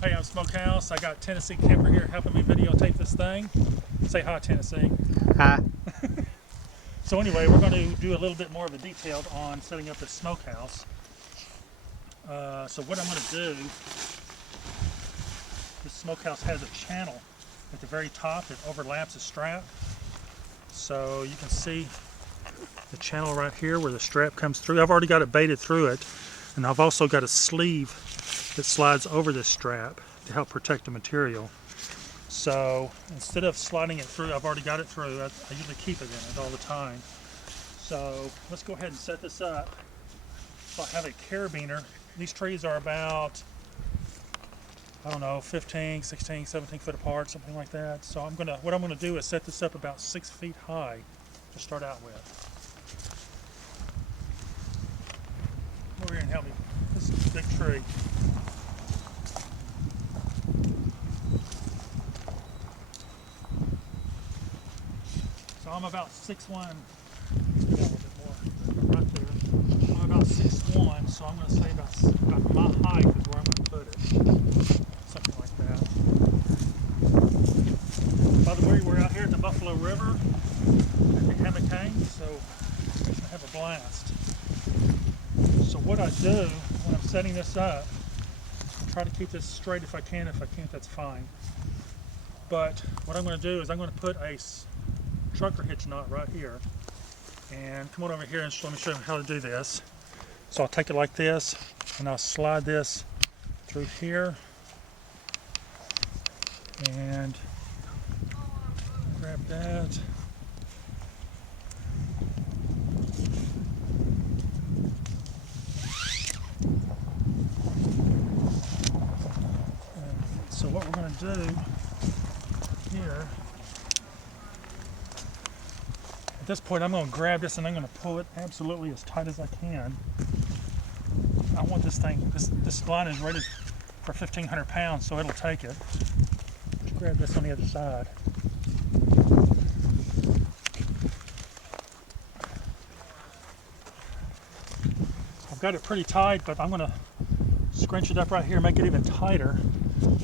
Hey, I'm Smokehouse. I got Tennessee Camper here helping me videotape this thing. Say hi, Tennessee. Hi. So anyway, we're going to do a little bit more of a detail on setting up this smokehouse. So what I'm going to do, this smokehouse has a channel at the very top that overlaps the strap. So you can see the channel right here where the strap comes through. I've already got it baited through it, and I've also got a sleeve that slides over this strap to help protect the material. So instead of sliding it through, I've already got it through. I usually keep it in it all the time. So let's go ahead and set this up. So I have a carabiner. These trees are about, I don't know, 15, 16, 17 foot apart, something like that. So what I'm gonna do is set this up about 6 feet high to start out with. Come over here and help me. This is a big tree. So I'm about 6'1", a little bit more, right there. I'm about 6'1", so I'm going to say about my height is where I'm going to put it. Something like that. By the way, we're out here at the Buffalo River at the Hammock, so we're going to have a blast. So what I do when I'm setting this up, I try to keep this straight if I can. If I can't, that's fine. But what I'm going to do is I'm going to put a trucker hitch knot right here, and come on over here and let me show you how to do this. So I'll take it like this, and I'll slide this through here, and grab that. And so what we're going to do here, at this point, I'm going to grab this and I'm going to pull it absolutely as tight as I can. I want this thing, this line is rated for 1,500 pounds, so it'll take it. Just grab this on the other side. I've got it pretty tight, but I'm going to scrunch it up right here, make it even tighter.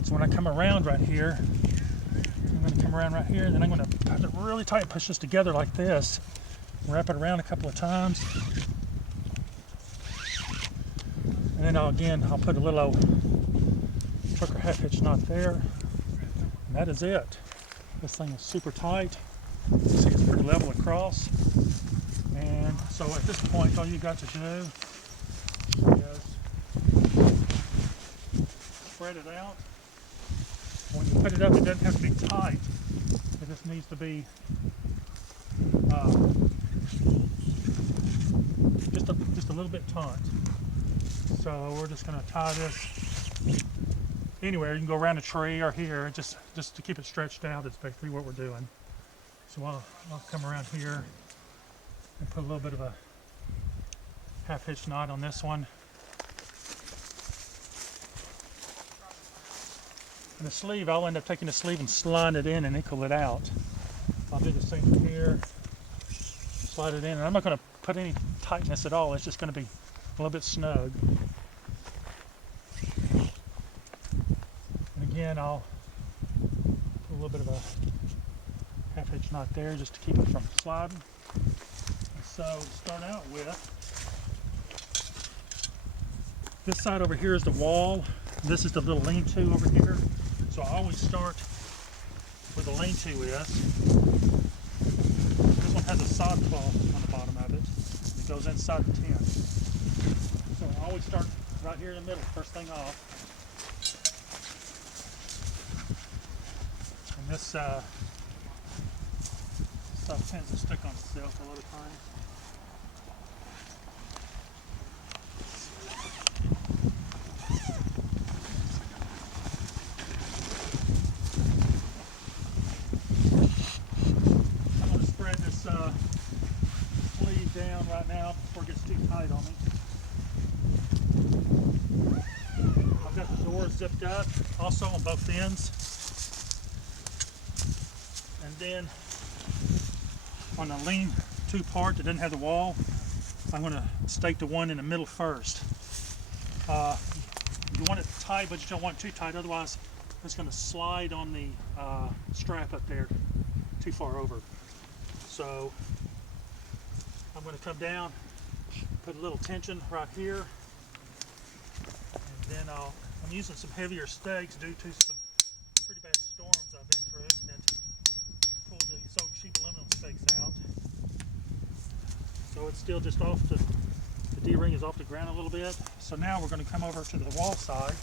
So when I come around right here, I'm going to come around right here, and then I'm going to put it really tight, push this together like this, wrap it around a couple of times, and then I'll put a little old trucker half hitch knot there, and that is it. This thing is super tight. You can see it's pretty level across, and so at this point all you got to do is spread it out. When you put it up, it doesn't have to be tight. It just needs to be just a little bit taut. So we're just going to tie this anywhere. You can go around a tree or here, just to keep it stretched out. That's basically what we're doing. So I'll come around here and put a little bit of a half hitch knot on this one. And the sleeve, I'll end up taking the sleeve and sliding it in and nickel it out. I'll do the same here. Slide it in, and I'm not going to put any tightness at all. It's just going to be a little bit snug. And again, I'll put a little bit of a half hitch knot there just to keep it from sliding. And so to start out with, this side over here is the wall. This is the little lean-to over here. So I always start where the lean-to is. This one has a sod cloth on the bottom of it. It goes inside the tent. So I always start right here in the middle, first thing off. And this stuff tends to stick on itself a lot of times. Sleeve down right now before it gets too tight on me. I've got the door zipped up also on both ends, and then on the lean-to part that doesn't have the wall, I'm going to stake the one in the middle first. You want it tight, but you don't want it too tight, otherwise it's going to slide on the strap up there too far over. So I'm going to come down, put a little tension right here, and then I'm using some heavier stakes due to some pretty bad storms I've been through that pulled these old cheap aluminum stakes out. So it's still just off the D-ring is off the ground a little bit. So now we're going to come over to the wall side.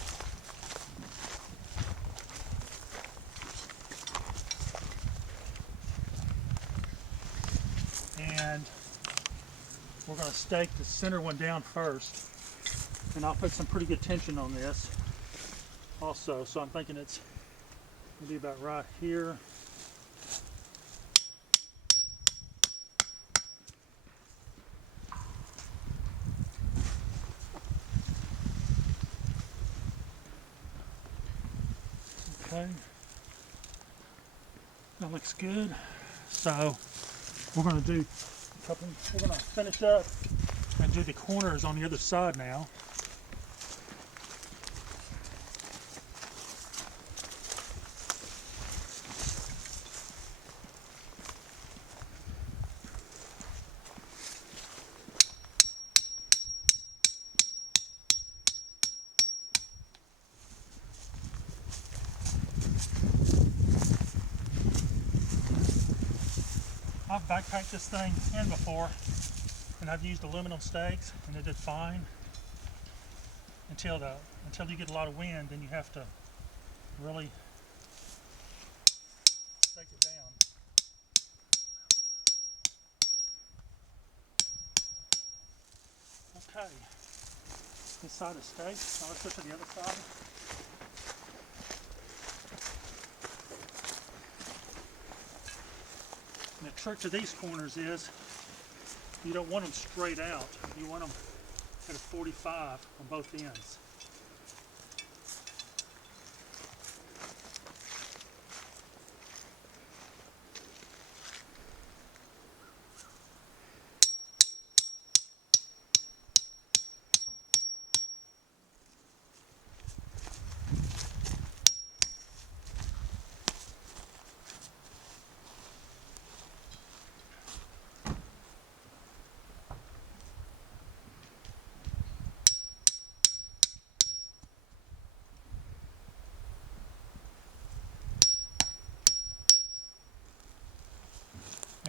And we're going to stake the center one down first. And I'll put some pretty good tension on this also. So I'm thinking it's going to be about right here. Okay, that looks good. So we're going to do a couple. We're going to finish up and do the corners on the other side now. I've backpacked this thing in before, and I've used aluminum stakes, and it did fine until you get a lot of wind, then you have to really stake it down. Okay, this side is staked. Now let's go to the other side. And the trick to these corners is you don't want them straight out. You want them at a 45 on both ends.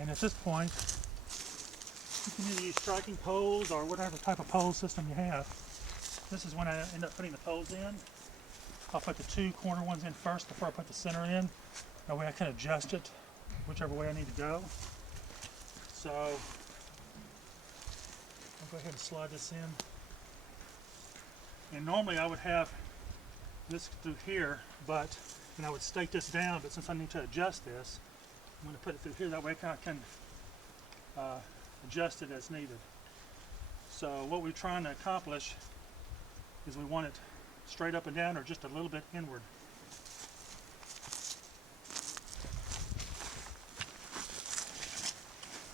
And at this point, you can either use striking poles or whatever type of pole system you have. This is when I end up putting the poles in. I'll put the two corner ones in first before I put the center in. That way I can adjust it whichever way I need to go. So I'll go ahead and slide this in. And normally I would have this through here, and I would stake this down, but since I need to adjust this, I'm going to put it through here, that way I can adjust it as needed. So what we're trying to accomplish is we want it straight up and down or just a little bit inward.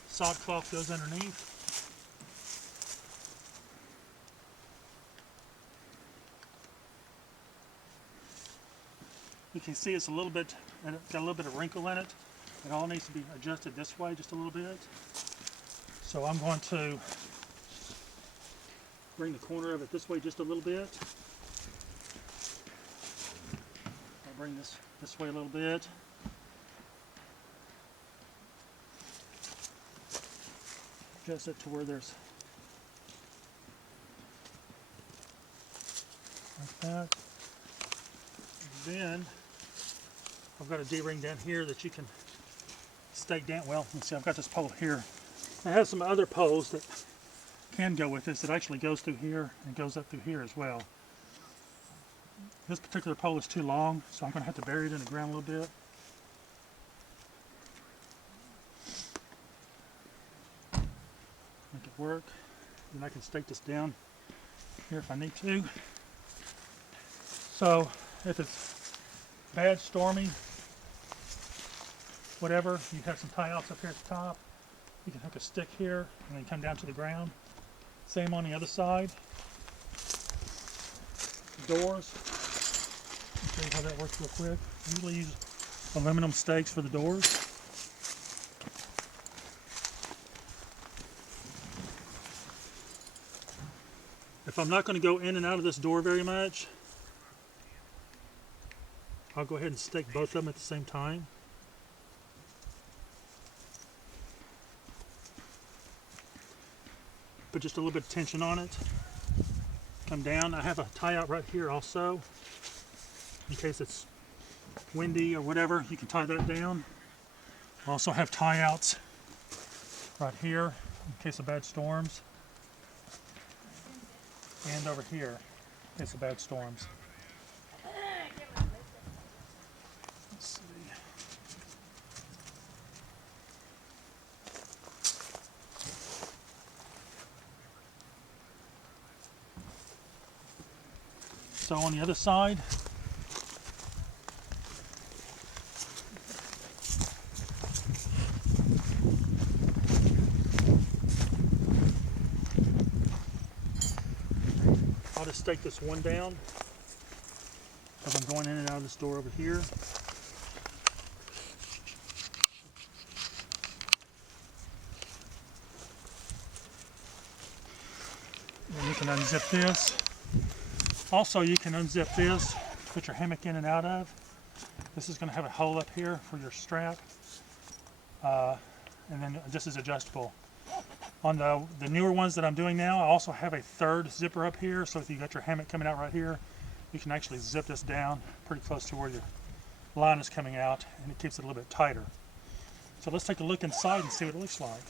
Sod cloth goes underneath. You can see it's a little bit, and it's got a little bit of wrinkle in it. It all needs to be adjusted this way just a little bit. So I'm going to bring the corner of it this way just a little bit. I'll bring this way a little bit. Adjust it to where there's like that. And then I've got a D-ring down here that you can stake down. Well, let's see, I've got this pole here. I have some other poles that can go with this that actually goes through here and goes up through here as well. This particular pole is too long, so I'm going to have to bury it in the ground a little bit. Make it work. Then I can stake this down here if I need to. So if it's bad, stormy, whatever, you have some tie-offs up here at the top. You can hook a stick here and then come down to the ground. Same on the other side. doors. I'll show you how that works real quick. I usually use aluminum stakes for the doors. If I'm not going to go in and out of this door very much, I'll go ahead and stake both of them at the same time. Put just a little bit of tension on it. Come down. I have a tie out right here also, in case it's windy or whatever. You can tie that down. I also have tie outs right here in case of bad storms, and over here in case of bad storms. Let's see. So on the other side, I'll just stake this one down as I'm going in and out of this door over here. And you can unzip this. Also, you can unzip this, put your hammock in and out of. This is going to have a hole up here for your strap, and then this is adjustable. On the newer ones that I'm doing now, I also have a third zipper up here, so if you got your hammock coming out right here, you can actually zip this down pretty close to where your line is coming out, and it keeps it a little bit tighter. So let's take a look inside and see what it looks like.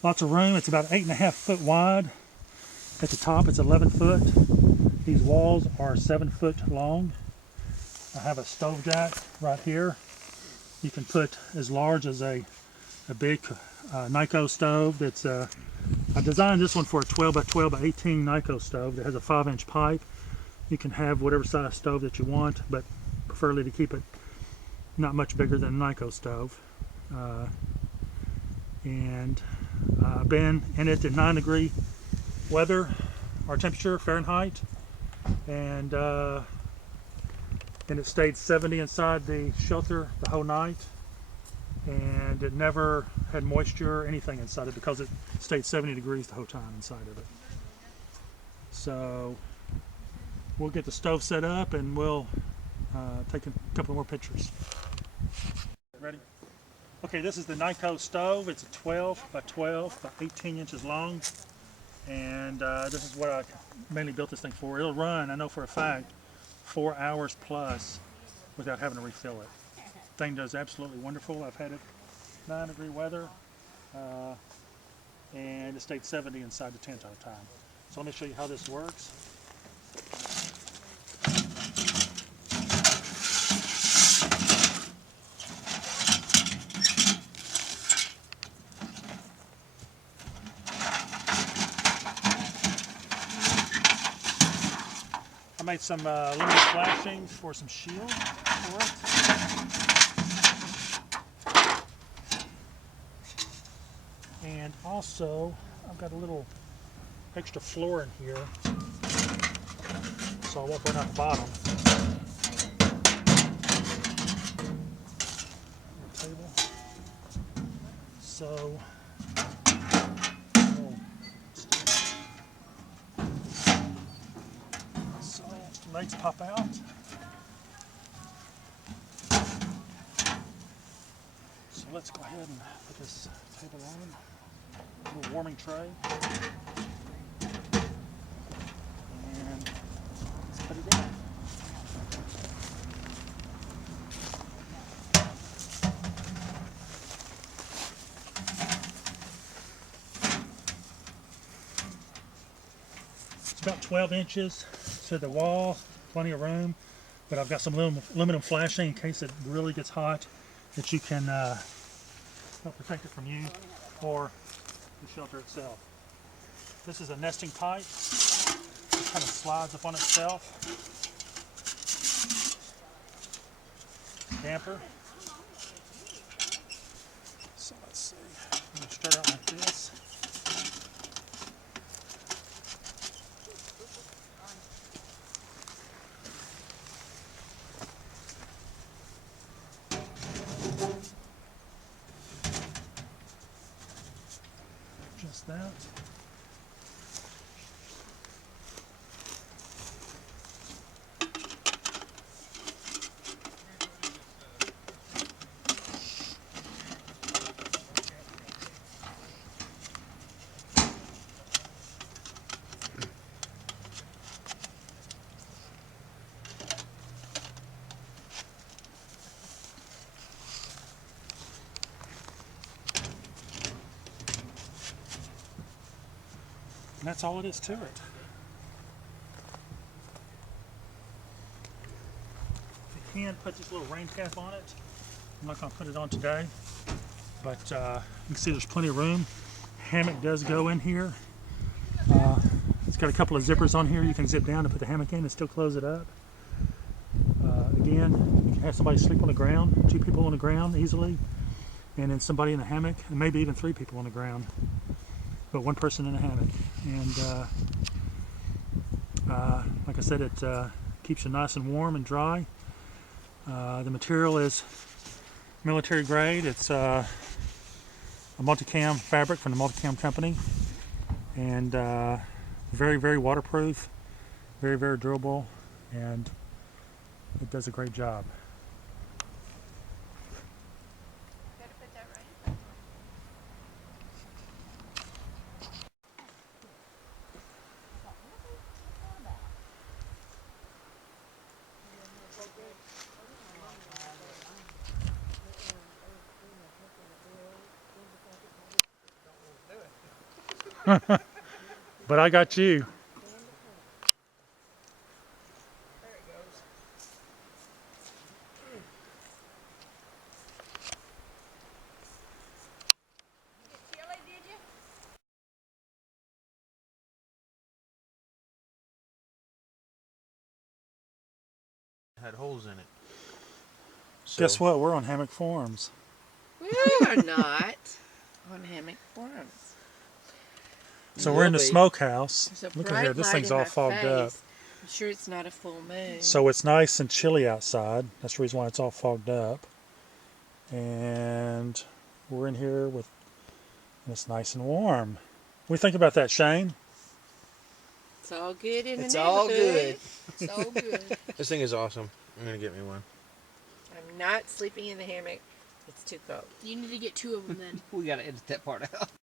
Lots of room. It's about 8.5 foot wide. At the top it's 11 foot. These walls are 7 foot long. I have a stove jack right here. You can put as large as a big Nyko stove. That's I designed this one for a 12 by 12 by 18 Nyko stove that has a 5-inch pipe. You can have whatever size stove that you want, but preferably to keep it not much bigger than a Nyko stove. And I've been in it in 9-degree weather or temperature Fahrenheit, and it stayed 70 inside the shelter the whole night, and it never had moisture or anything inside it because it stayed 70 degrees the whole time inside of it. So we'll get the stove set up and we'll take a couple more pictures. Ready? Okay, this is the Nyko stove. It's a 12 by 12 by 18 inches long, and this is what I mainly built this thing for. It'll run, I know for a fact, 4 hours plus without having to refill it. Thing does absolutely wonderful. I've had it 9-degree weather, and it stayed 70 inside the tent all the time. So let me show you how this works. I made some aluminum flashings for some shield for it. And also, I've got a little extra floor in here, so I won't burn out the bottom. Table. So, legs pop out. So let's go ahead and put this table on. A little warming tray. And let's put it in. It's about 12 inches to the wall, plenty of room, but I've got some aluminum flashing in case it really gets hot that you can help protect it from you or the shelter itself. This is a nesting pipe. It kind of slides up on itself. Damper. So let's see. going to start out like this. Just that. And that's all it is to it. You can put this little rain cap on it. I'm not going to put it on today, but you can see there's plenty of room. Hammock does go in here. It's got a couple of zippers on here. You can zip down to put the hammock in and still close it up. Again, you can have somebody sleep on the ground, 2 people on the ground easily, and then somebody in the hammock, and maybe even 3 people on the ground, but 1 person in a hammock. And like I said, it keeps you nice and warm and dry. The material is military grade. It's a multicam fabric from the Multicam company, and very, very waterproof, very, very durable, and it does a great job. Gotta put that right. But I got you. There it goes. You get chili, did you? Had holes in it. So, Guess what? We're on Hammock Forums. We are not on Hammock Forums. So we're in the Will be. smokehouse. There's a Look at bright here. This light thing's in all my fogged up. face. I'm sure it's not a full moon. So it's nice and chilly outside. That's the reason why it's all fogged up. And we're in here and it's nice and warm. What do you think about that, Shane? It's all good in It's the all neighborhood. It's all good. this thing is awesome. I'm gonna get me one. I'm not sleeping in the hammock. It's too cold. You need to get 2 of them then. We gotta edit that part out.